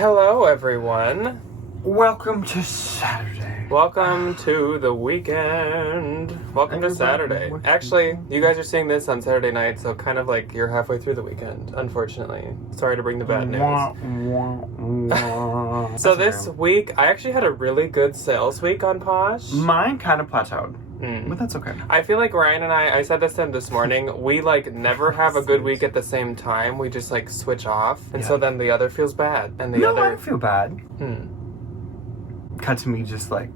Hello, everyone. Welcome to Saturday. Welcome to the weekend. Welcome to Saturday. Actually, you guys are seeing this on Saturday night, so kind of like you're halfway through the weekend, unfortunately. Sorry to bring the bad news. So this week, I actually had a really good sales week on Posh. Mine kind of plateaued. But that's okay. I feel like Ryan and I said this to him this morning, we like never have a good week at the same time. We just like switch off. And so then the other feels bad. And the other... I don't feel bad. Cut to me just like...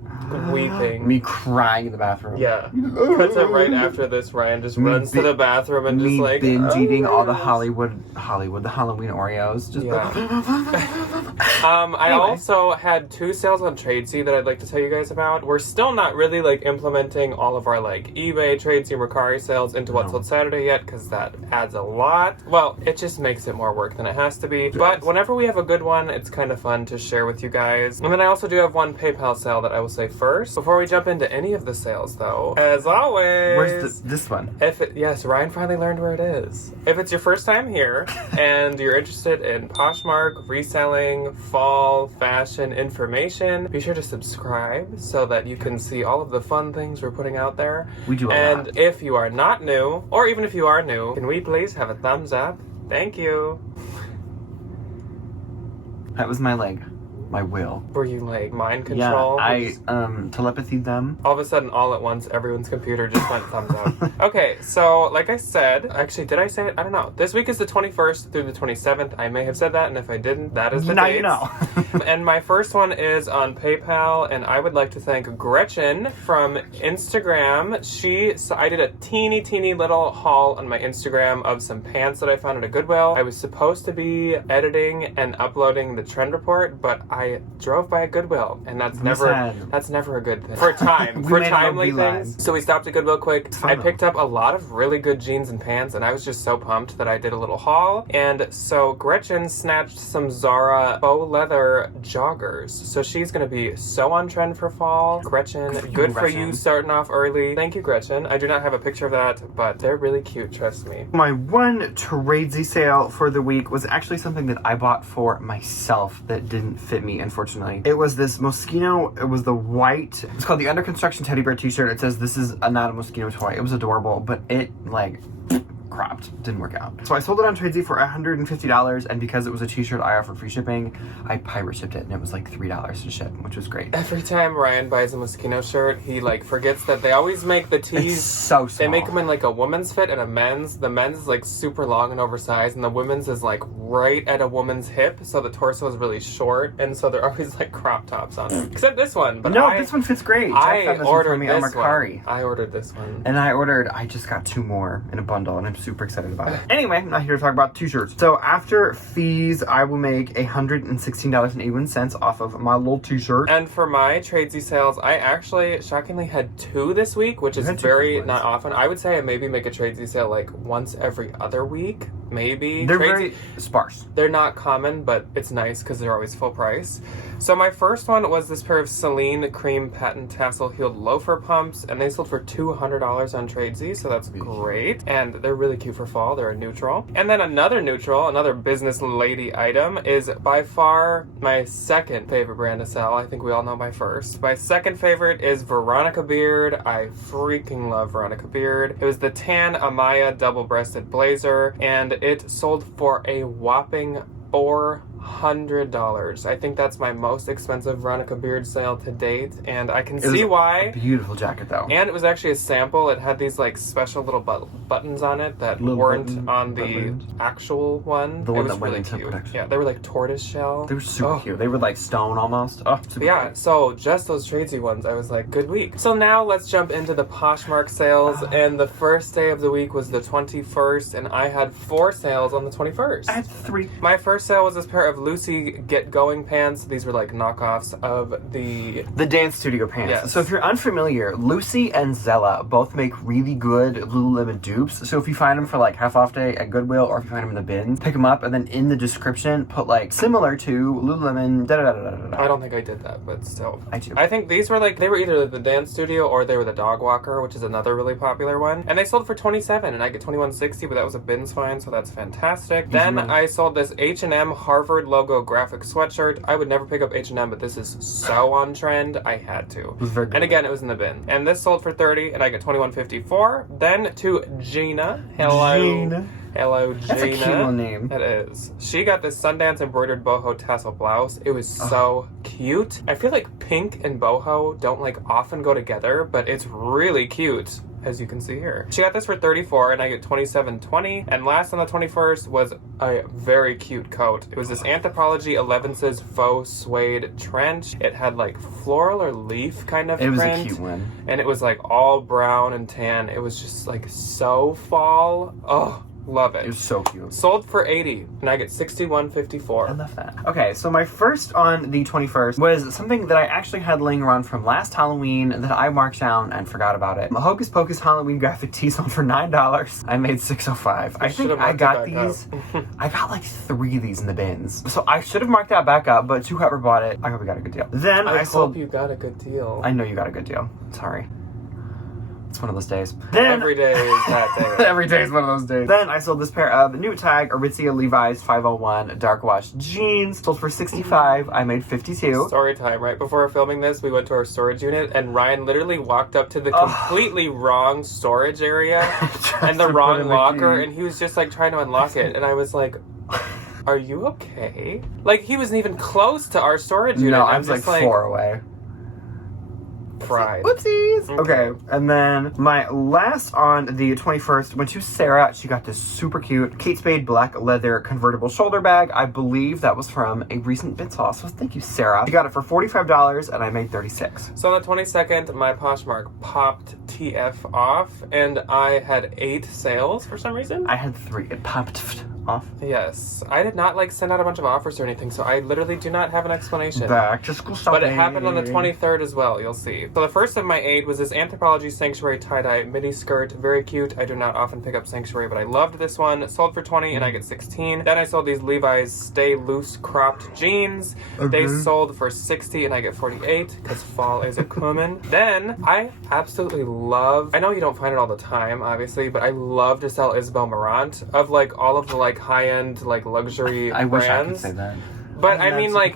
weeping. Me crying in the bathroom. Yeah. Cut to right after this, Ryan just runs to the bathroom and just like... binge eating all the Halloween Oreos. Just I also had 2 sales on Tradesy that I'd like to tell you guys about. We're still not really like implementing all of our like eBay, Tradesy, and Mercari sales into What's Sold Saturday yet because that adds a lot. Well, it just makes it more work than it has to be. But whenever we have a good one, it's kind of fun to share with you guys. And then I also do have one PayPal sale that I will say first. Before we jump into any of the sales though, as always... Where's this one? Yes, Ryan finally learned where it is. If it's your first time here and you're interested in Poshmark, reselling, fall, fashion information, be sure to subscribe so that you can see all of the fun things we're putting out there. We do a lot. And if you are not new, or even if you are new, can we please have a thumbs up? Thank you. That was my leg. My will. Were you like mind control? Yeah, I telepathied them. All of a sudden, all at once, everyone's computer just went thumbs up. Okay, so like I said, actually, did I say it? I don't know. This week is the 21st through the 27th. I may have said that, and if I didn't, that is the now dates. You know. And my first one is on PayPal, and I would like to thank Gretchen from Instagram. I did a teeny little haul on my Instagram of some pants that I found at a Goodwill. I was supposed to be editing and uploading the trend report, but I drove by a Goodwill, and that's never a good thing. For timely things. So we stopped at Goodwill quick. I picked up a lot of really good jeans and pants, and I was just so pumped that I did a little haul. And so Gretchen snatched some Zara faux leather joggers. So she's going to be so on trend for fall. Gretchen, good for you starting off early. Thank you, Gretchen. I do not have a picture of that, but they're really cute, trust me. My one Tradesy sale for the week was actually something that I bought for myself that didn't fit me, unfortunately. It was this Moschino, it was the white, it's called the Under Construction Teddy Bear t-shirt. It says this is not a Moschino toy. It was adorable, but it like cropped. Didn't work out. So I sold it on Tradesy for $150, and because it was a t-shirt, I offered free shipping. I pirate shipped it, and it was like $3 to ship, which was great. Every time Ryan buys a Moschino shirt, he like forgets that they always make the tees. It's so small. They make them in like a woman's fit and a men's. The men's is like super long and oversized, and the women's is like right at a woman's hip, so the torso is really short, and so they're always like crop tops on it. Except this one. But this one fits great. I ordered this one. I ordered this one. And I just got 2 more in a bundle, and I'm super excited about it. Anyway, I'm not here to talk about t-shirts. So after fees, I will make $116.81 off of my little t-shirt. And for my Tradesy sales, I actually shockingly had 2 this week, which is very not often. I would say I maybe make a Tradesy sale like once every other week, maybe. They're very sparse. They're not common, but it's nice because they're always full price. So my first one was this pair of Celine cream patent tassel heeled loafer pumps, and they sold for $200 on Tradesy, so that's great. And they're really cute for fall. They're a neutral. And then another business lady item is by far my second favorite brand to sell. I think we all know my first. My second favorite is Veronica Beard. I freaking love Veronica Beard. It was the tan Amaya double-breasted blazer, and it sold for a whopping $400. I think that's my most expensive Veronica Beard sale to date, and I can see why. A beautiful jacket, though. And it was actually a sample. It had these like special little buttons on it that weren't on the actual one. The one that was went really into cute. production. Yeah, they were like tortoise shell. They were super cute. They were like stone almost. Oh, super yeah, so just those Tradesy ones, I was like, good week. So now let's jump into the Poshmark sales, and the first day of the week was the 21st, and I had 4 sales on the 21st. I had 3. My first sale was this pair of Lucy Get Going pants. These were like knockoffs of the dance studio pants. Yes. So if you're unfamiliar, Lucy and Zella both make really good Lululemon dupes. So if you find them for like half off day at Goodwill, or if you find them in the bin, pick them up, and then in the description put like similar to Lululemon da-da-da-da-da-da. I don't think I did that, but still. I do. I think these were like, they were either the dance studio or they were the dog walker, which is another really popular one. And they sold for $27, and I get $21.60, but that was a bin's fine, so that's fantastic. Then I sold this H&M Harvard embroidered logo graphic sweatshirt. I would never pick up H&M, but this is so on trend. I had to. It was very good. And again, it was in the bin. And this sold for $30, and I get $21.54. Then to Gina. Hello. Gina. Hello, Gina. That's a cute little name. It is. She got this Sundance embroidered boho tassel blouse. It was so cute. I feel like pink and boho don't like often go together, but it's really cute, as you can see here. She got this for $34, and I get $27.20. And last on the 21st was a very cute coat. It was this Anthropologie 11's faux suede trench. It had like floral or leaf kind of print. It was a cute one. And it was like all brown and tan. It was just like so fall. Oh, love it. It was so cute. Sold for $80, and I get $61.54. I love that. Okay, so my first on the 21st was something that I actually had laying around from last Halloween that I marked down and forgot about it. My Hocus Pocus Halloween graphic tee sold for $9. I made $6.05. I think I got these. I got like 3 of these in the bins. So I should have marked that back up, but whoever bought it, I hope we got a good deal. Then I sold. hope you got a good deal. I know you got a good deal. Sorry. It's one of those days. Then Every day is that day. every day is one of those days. Then I sold this pair of new tag Aritzia Levi's 501 dark wash jeans. Sold for $65. I made $52. Story time. Right before filming this, we went to our storage unit, and Ryan literally walked up to the completely wrong storage area and the wrong locker, and he was just like trying to unlock it, and I was like, are you okay? Like, he wasn't even close to our storage unit. No, I was like 4 away. Pride. Whoopsies. Okay, and then my last on the 21st went to Sarah. She got this super cute Kate Spade black leather convertible shoulder bag. I believe that was from a recent bits haul, so thank you, Sarah. She got it for $45, and I made $36. So on the 22nd, my Poshmark popped TF off, and I had 8 sales for some reason. I had 3. It popped off. Yes. I did not like send out a bunch of offers or anything, so I literally do not have an explanation. Back to school shopping. But it happened on the 23rd as well, you'll see. So the first of my 8 was this Anthropologie Sanctuary tie-dye midi skirt. Very cute. I do not often pick up Sanctuary, but I loved this one. Sold for $20, and I get $16. Then I sold these Levi's Stay Loose cropped jeans. They sold for $60, and I get $48, because fall is a coming. Then I absolutely love, I know you don't find it all the time, obviously, but I love to sell Isabel Marant of like all of the like high-end like luxury I brands. wish I could say that. But I mean, like,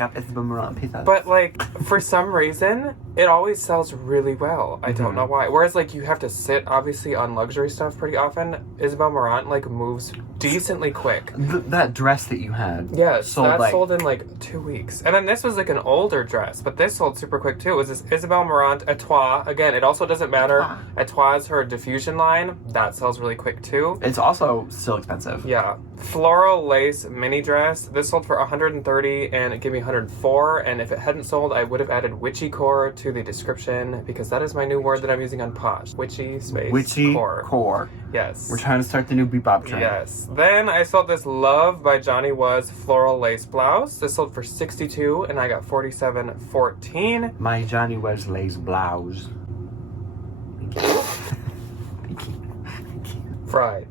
but like, for some reason, it always sells really well. I don't know why. Whereas, like, you have to sit, obviously, on luxury stuff pretty often. Isabel Marant, like, moves decently quick. That dress that you had. Yeah, sold in, like, 2 weeks. And then this was, like, an older dress, but this sold super quick, too. It was this Isabel Marant Etoile. Again, it also doesn't matter. Etoile is her diffusion line. That sells really quick, too. It's also still expensive. Yeah. Floral lace mini dress. This sold for $130, and it gave me $104. And if it hadn't sold, I would have added witchy core to the description, because that is my new word that I'm using on Posh. Witchy space Witchy core. core. Yes. We're trying to start the new bebop trend. Yes. Then I sold this Love by Johnny Was floral lace blouse. This sold for $62, and I got $47.14. My Johnny Was lace blouse. Thank you. Thank you. Thank you. Fried.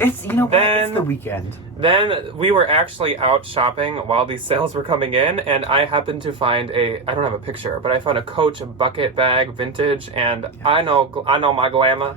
It's, you know what, it's the weekend. Then we were actually out shopping while these sales were coming in, and I happened to find I don't have a picture, but I found a Coach bucket bag vintage, and I know my Glamma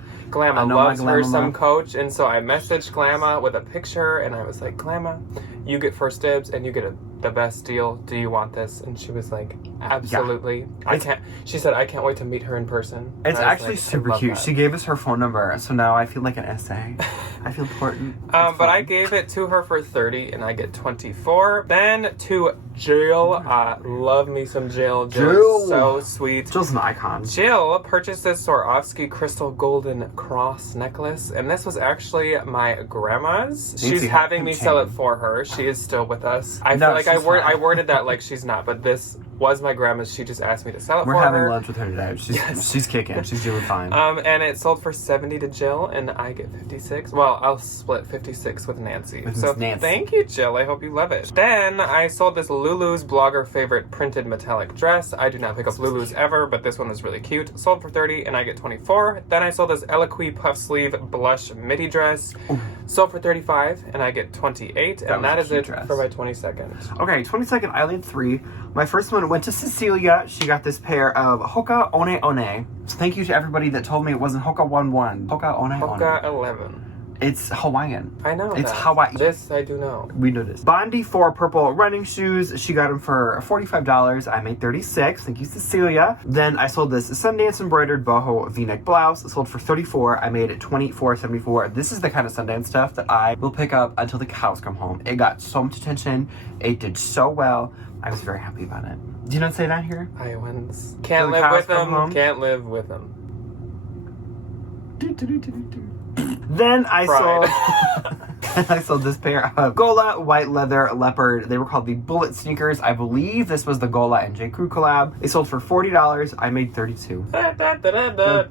loves her some Coach, and so I messaged Glamma with a picture, and I was like, Glamma, you get first dibs, and you get the best deal. Do you want this? And she was like, absolutely. Yeah. She said, I can't wait to meet her in person. It's actually super cute. She gave us her phone number, so now I feel like an essay. I feel important. But I gave it to her for $30, and I get $24. Then to Jill. Love me some Jill. Jill is so sweet. Jill's an icon. Jill purchased this Swarovski crystal golden cross necklace, and this was actually my grandma's. She's having me sell it for her. She is still with us. I feel like I worded that like she's not, but this was my grandma's. She just asked me to sell it for her. We're having lunch with her today. She's kicking. She's doing fine. And it sold for $70 to Jill, and I get $56. Well, I'll split $56 with Nancy. So thank you, Jill. I hope you love it. Then I sold this Lulu's blogger favorite printed metallic dress. I do not pick up Lulu's ever, but this one was really cute. Sold for $30, and I get $24. Then I sold this Eloquii puff sleeve blush midi dress. Sold for $35, and I get $28. And that is it for my 22nd. Okay, 22nd, I laid 3. My first one went to Cecilia. She got this pair of Hoka One One. So thank you to everybody that told me it wasn't Hoka 11. Hoka One One. Hoka 11. It's Hawaiian. I know It's that. Hawaii. This I do know. We know this. Bondi 4 purple running shoes. She got them for $45. I made $36. Thank you, Cecilia. Then I sold this Sundance embroidered boho v-neck blouse. It sold for $34. I made it $24.74. This is the kind of Sundance stuff that I will pick up until the cows come home. It got so much attention. It did so well. I was very happy about it. Do you not say that here? Iowans. Can't Till the live cows with come them. home? Can't live with them. Then I Pride. I sold this pair of Gola white leather leopard. They were called the Bullet sneakers. I believe this was the Gola and J. Crew collab. They sold for $40. I made $32.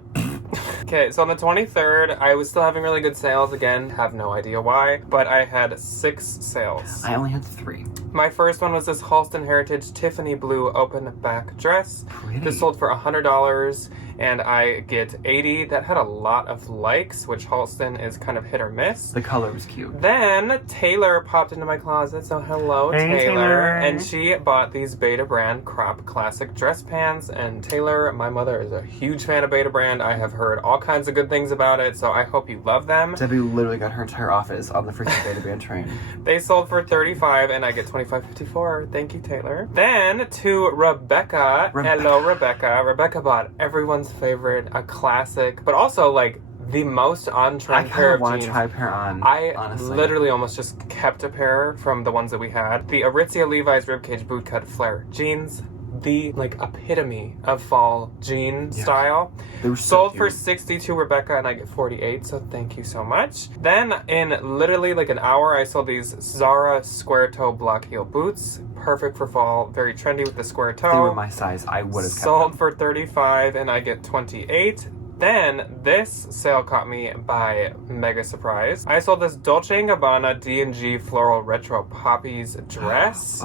Okay, so on the 23rd, I was still having really good sales again. Have no idea why, but I had 6 sales. I only had 3. My first one was this Halston Heritage Tiffany blue open back dress. Pretty. This sold for $100, and I get 80. That had a lot of likes, which Halston is kind of hit or miss. The color was cute. Then Taylor popped into my closet, so hello, Hey, Taylor. And she bought these Beta brand crop classic dress pants. And Taylor, my mother, is a huge fan of Beta brand. I have heard all kinds of good things about it, so I hope you love them. Debbie literally got her entire office on the freaking Beta Band train. They sold for $35, and I get $25.54. Thank you, Taylor. Then to Rebecca. Hello, Rebecca. Rebecca bought everyone's favorite, a classic, but also like the most on-trend pair of jeans. I want to try a pair on, I honestly. literally almost just kept a pair from the ones that we had. The Aritzia Levi's ribcage bootcut flare jeans. The like epitome of fall jean style. They were so sold cute. for 62, Rebecca, and I get 48, so thank you so much. Then in literally like an hour, I sold these Zara square toe block heel boots. Perfect for fall, very trendy with the square toe. They were my size. I would have kept Sold them. for 35, and I get 28. Then this sale caught me by mega surprise. I sold this Dolce & Gabbana D&G floral retro poppies dress.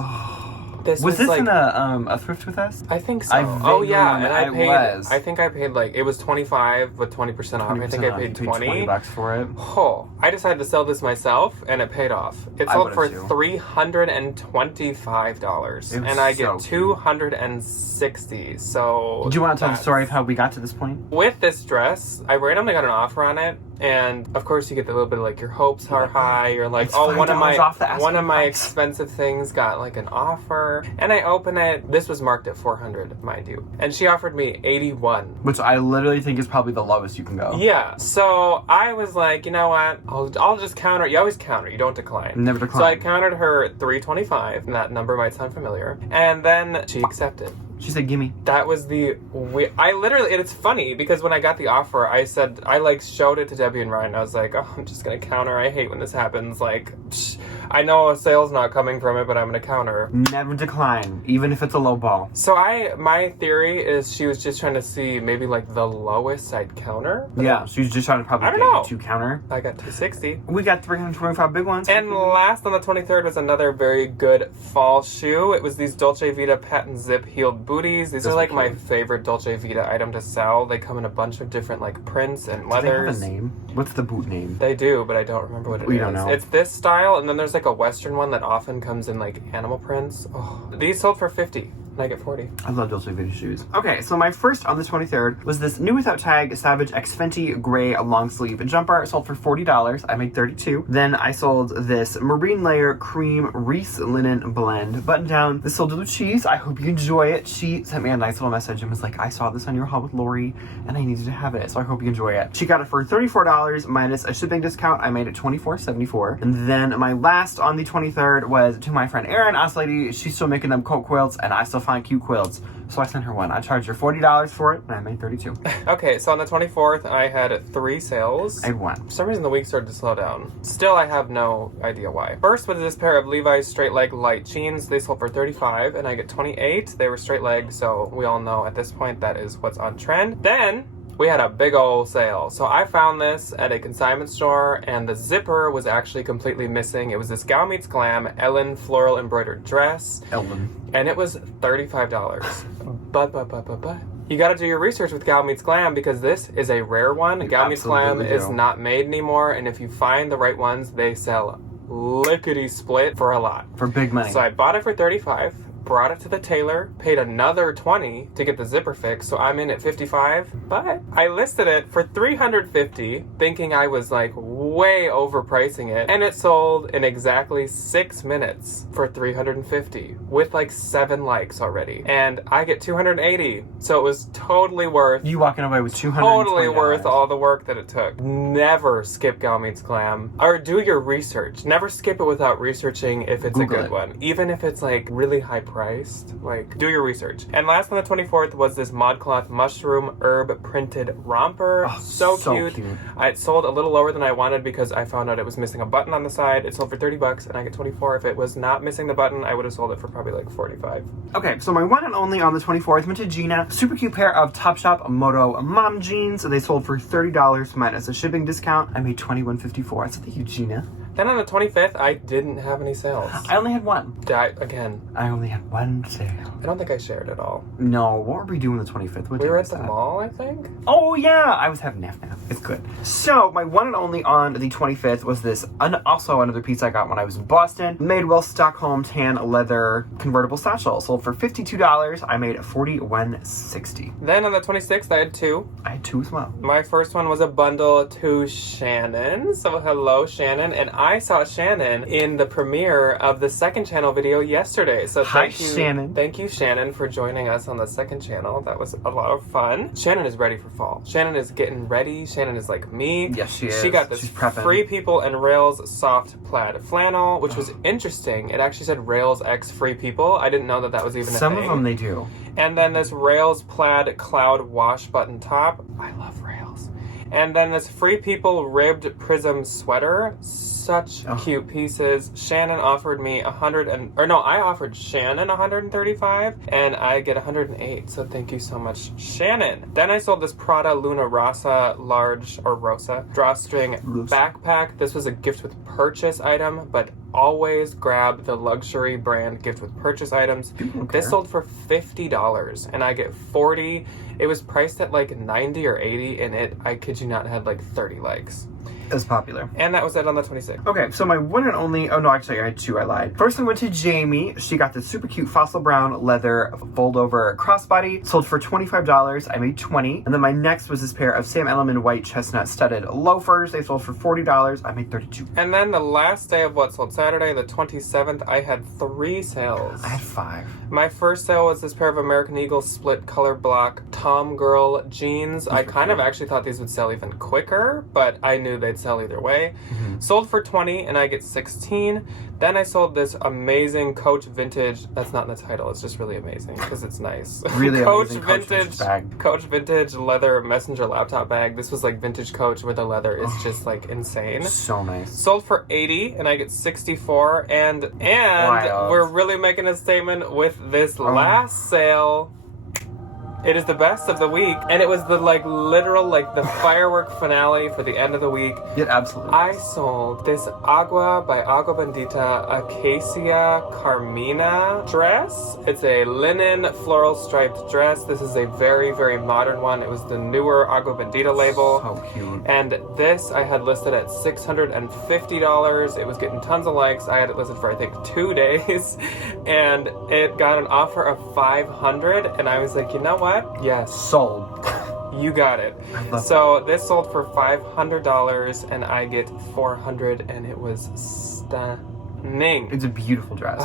This was this like, in a thrift with us? I think so. I Oh yeah, and I vaguely paid. was. I think I paid like it was 25 with 20% off. I think I paid 20. $20 for it. Oh, I decided to sell this myself, and it paid off. It I sold for would've too. $325, and I get so cute. $260. So Do you want to tell the that's- story of how we got to this point? With this dress, I randomly got an offer on it, and of course you get the little bit of like your hopes are high. You're like, It's oh, one of $5 off the asking my price. expensive things got like an offer, and I open it. This was marked at 400, mind you, and she offered me 81. Which I literally think is probably the lowest you can go. Yeah, so I was like, you know what? I'll just counter. You always counter. You don't decline. Never decline. So I countered her 325, and that number might sound familiar, and then she accepted. She said, gimme. That was I literally, and it's funny because when I got the offer, I said, I like showed it to Debbie and Ryan. I was like, oh, I'm just going to counter. I hate when this happens. Like, I know a sale's not coming from it, but I'm going to counter. Never decline, even if it's a low ball. So my theory is she was just trying to see maybe like the lowest I'd counter. Yeah, she was just trying to probably I don't get know. you to counter. I got 260. We got 325 big ones. And last on the 23rd was another very good fall shoe. It was these Dolce Vita patent zip heeled booties. These Those are like are my cute. favorite Dolce Vita item to sell. They come in a bunch of different like prints and Do they leathers. have a name? What's the boot name? They do, but I don't remember what it is. We don't know. It's this style, and then there's like a Western one that often comes in like animal prints. Oh, these sold for 50. And I get 40. I love Dolce Vita shoes. Okay, so my first on the 23rd was this new without tag Savage X Fenty gray long sleeve jumper. It sold for $40. I made 32. Then I sold this marine layer cream Reese linen blend button down. This sold to Cheese. I hope you enjoy it. She sent me a nice little message and was like, I saw this on your haul with Lori and I needed to have it, so I hope you enjoy it. She got it for $34 minus a shipping discount. I made it $24.74. And then my last on the 23rd was to my friend Erin, Ass Lady. She's still making them coat quilts and I still find cute quilts. So I sent her one. I charged her $40 for it and I made 32. Okay, so on the 24th, I had 3 sales. I had one. For some reason, the week started to slow down. Still, I have no idea why. First was this pair of Levi's straight leg light jeans. They sold for $35, and I get 28. They were straight leg, so we all know at this point that is what's on trend. Then we had a big old sale. So I found this at a consignment store, and the zipper was actually completely missing. It was this Gal Meets Glam Ellen floral embroidered dress, and it was $35. But you got to do your research with Gal Meets Glam because this is a rare one. Gal Meets Glam absolutely is do. not made anymore, and if you find the right ones, they sell lickety split for a lot. For big money. So I bought it for $35. brought it to the tailor, paid another $20 to get the zipper fixed, so I'm in at $55. But I listed it for $350, thinking I was like way overpricing it, and it sold in exactly 6 minutes for $350 with like 7 likes already, and I get $280. So it was totally worth. You walking away with $220. Totally worth all the work that it took. Never skip Gal Meets Glam, or do your research. Never skip it without researching if it's Google a good one, even if it's like really high priced. Like, do your research. And last on the 24th was this ModCloth mushroom herb printed romper. Oh, so cute. It sold a little lower than I wanted because I found out it was missing a button on the side. It sold for $30 and I get 24. If it was not missing the button, I would have sold it for probably like 45. Okay, so my one and only on the 24th went to Gina. Super cute pair of Topshop Moto mom jeans. They sold for $30 minus a shipping discount. I made $21.54. So thank you, Gina. Then on the 25th, I didn't have any sales. I only had one. I only had one sale. I don't think I shared it all. No, what were we doing the 25th? We were at the mall, I think. Oh, yeah. I was having nap. It's good. So, my one and only on the 25th was this, also another piece I got when I was in Boston. Madewell Stockholm tan leather convertible satchel. Sold for $52. I made $41.60. Then on the 26th, I had two. I had two as well. My first one was a bundle to Shannon. So, hello, Shannon. And I saw Shannon in the premiere of the second channel video yesterday. So thank you, Shannon. Thank you, Shannon, for joining us on the second channel. That was a lot of fun. Shannon is ready for fall. Shannon is getting ready. Shannon is like me. Yes, she is. She got this Free People and Rails soft plaid flannel, which was interesting. It actually said Rails X Free People. I didn't know that that was even a thing. Some of them they do. And then this Rails plaid cloud wash button top. I love Rails. And then this Free People ribbed prism sweater. Such cute pieces. Shannon offered me I offered Shannon 135 and I get 108. So thank you so much, Shannon. Then I sold this Prada Luna Rosa Rosa drawstring backpack. This was a gift with purchase item, but always grab the luxury brand gift with purchase items. This sold for $50 and I get 40. It was priced at like 90 or 80 and I kid you not, had like 30 likes. It was popular. And that was it on the 26th. Okay, so my one and only, I had two, I lied. First I went to Jamie. She got this super cute fossil brown leather fold over crossbody. Sold for $25. I made 20. And then my next was this pair of Sam Edelman white chestnut studded loafers. They sold for $40. I made 32. And then the last day of what sold Saturday, the 27th, I had 3 sales. I had 5. My first sale was this pair of American Eagle split color block Tom Girl jeans. I kind of actually thought these would sell even quicker, but I knew they'd sell either way. Sold for 20 and I get 16. Then I sold this amazing Coach vintage. That's not in the title. It's just really amazing because it's nice. Really Coach amazing vintage bag. Coach vintage leather messenger laptop bag. This was like vintage Coach where the leather is just like insane. So nice. Sold for 80 and I get 64. And Wild. We're really making a statement with this last sale. It is the best of the week, and it was the the firework finale for the end of the week. It absolutely. I sold this Agua by Agua Bendita Acacia Carmina dress. It's a linen floral striped dress. This is a very, very modern one. It was the newer Agua Bendita label. So cute. And this I had listed at $650. It was getting tons of likes. I had it listed for I think 2 days, and it got an offer of $500. And I was like, you know what? Yes. Sold. You got it. So this sold for $500 and I get $400 and it was stunning. It's a beautiful dress.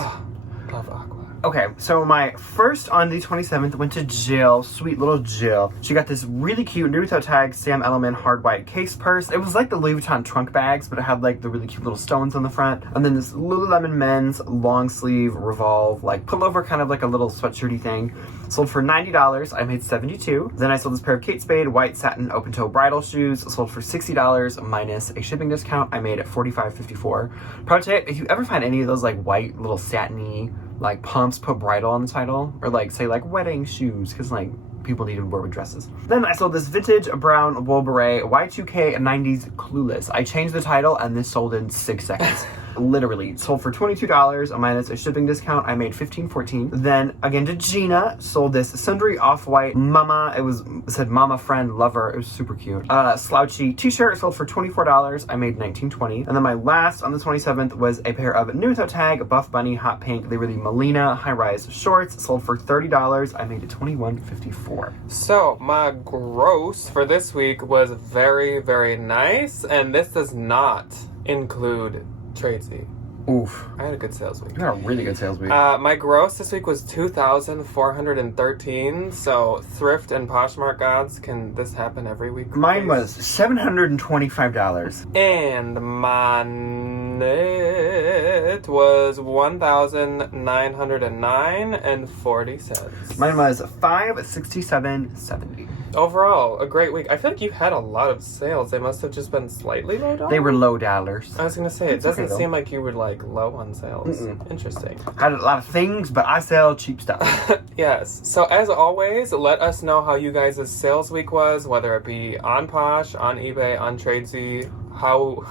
Love Aqua. Okay, so my first on the 27th went to Jill, sweet little Jill. She got this really cute, new without tag, Sam Edelman hard white case purse. It was like the Louis Vuitton trunk bags, but it had like the really cute little stones on the front. And then this Lululemon men's long sleeve revolve, like pullover, kind of like a little sweatshirty thing. Sold for $90, I made 72. Then I sold this pair of Kate Spade white satin open toe bridal shoes, sold for $60 minus a shipping discount. I made it $45.54. Pro tip, if you ever find any of those like white little satiny like pumps, put bridal on the title, or like say like wedding shoes, because like people needed to wear with dresses. Then I sold this vintage brown wool beret Y2K 90s Clueless. I changed the title and this sold in 6 seconds. literally sold for $22 minus a shipping discount. I made $15.14. Then again to Gina, sold this sundry off-white mama. It said mama friend lover. It was super cute. Slouchy t-shirt sold for $24. I made $19.20. And then my last on the 27th was a pair of new without tag Buff Bunny hot pink. They were the Melina high-rise shorts, sold for $30. I made it $21.54. So my gross for this week was very, very nice, and this does not include Tradesy. Oof. I had a good sales week. You had a really good sales week. My gross this week was $2,413. So thrift and Poshmark gods, can this happen every week? Mine was $725. And my net was $1,909.40. Mine was $567.70. Overall, a great week. I feel like you had a lot of sales. They must have just been slightly low dollars. They were low dollars. I was gonna say, it It's okay, doesn't though. seem like you were like low on sales. Interesting. Had a lot of things, but I sell cheap stuff. Yes. So as always, let us know how you guys' sales week was, whether it be on Posh, on eBay, on Tradesy. How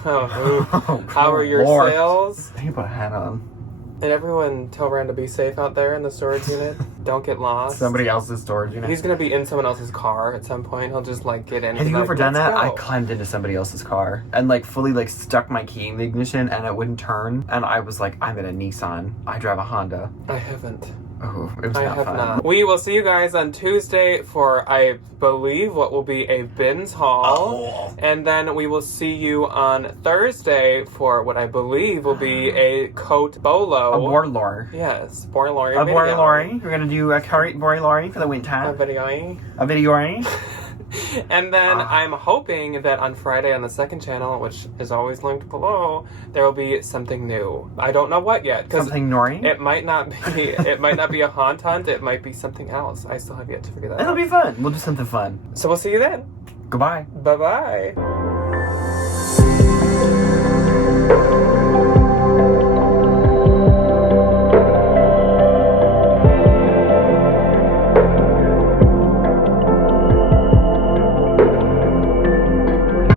are your Lord. sales? I need to put a hat on. And everyone tell Rand to be safe out there in the storage unit. Don't get lost. Somebody else's storage unit. He's gonna be in someone else's car at some point. He'll just like get in. Have and you be ever like, done "Let's that? I go." climbed into somebody else's car and like fully like stuck my key in the ignition and it wouldn't turn. And I was like, I'm in a Nissan. I drive a Honda. I haven't. Oh, it was I not have fun. not. We will see you guys on Tuesday for, I believe, what will be a bins haul. Oh. And then we will see you on Thursday for what I believe will be a coat bolo. A Borlor. Yes, Borlori. A Borlori. We're gonna do a curry Borlori for the A winter. video. A video. And then I'm hoping that on Friday on the second channel, which is always linked below, there will be something new. I don't know what yet, because Something Nori. it might not be a haunt hunt. It might be something else. I still have yet to figure that It'll out. be fun. We'll do something fun. So we'll see you then. Goodbye. Bye bye.